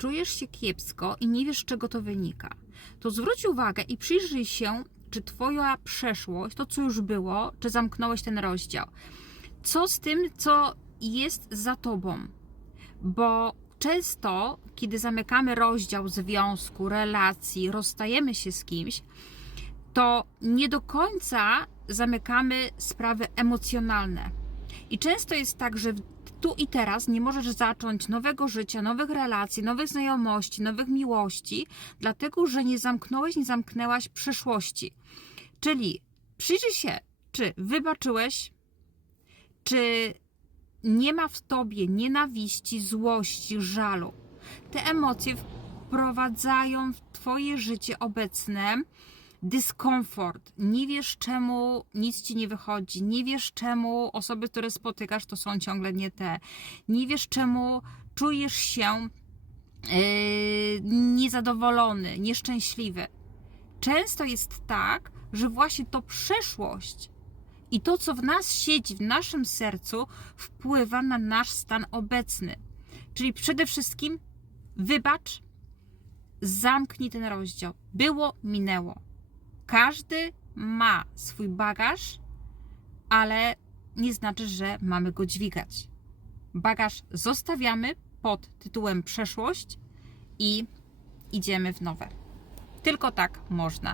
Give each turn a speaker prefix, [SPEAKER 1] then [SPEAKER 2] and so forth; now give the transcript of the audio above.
[SPEAKER 1] czujesz się kiepsko i nie wiesz, z czego to wynika, to zwróć uwagę i przyjrzyj się, czy Twoja przeszłość, to co już było, czy zamknąłeś ten rozdział. Co z tym, co jest za Tobą? Bo często, kiedy zamykamy rozdział związku, relacji, rozstajemy się z kimś, to nie do końca zamykamy sprawy emocjonalne. I często jest tak, że tu i teraz nie możesz zacząć nowego życia, nowych relacji, nowych znajomości, nowych miłości, dlatego że nie zamknąłeś, nie zamknęłaś przeszłości. Czyli przyjrzyj się, czy wybaczyłeś, czy nie ma w tobie nienawiści, złości, żalu. Te emocje wprowadzają w twoje życie obecne dyskomfort. Nie wiesz czemu nic ci nie wychodzi. Nie wiesz czemu osoby, które spotykasz, to są ciągle nie te. Nie wiesz czemu czujesz się yy, niezadowolony, nieszczęśliwy. Często jest tak, że właśnie to przeszłość i to, co w nas siedzi, w naszym sercu, wpływa na nasz stan obecny. Czyli przede wszystkim wybacz, zamknij ten rozdział. Było, minęło. Każdy ma swój bagaż, ale nie znaczy, że mamy go dźwigać. Bagaż zostawiamy pod tytułem przeszłość i idziemy w nowe. Tylko tak można.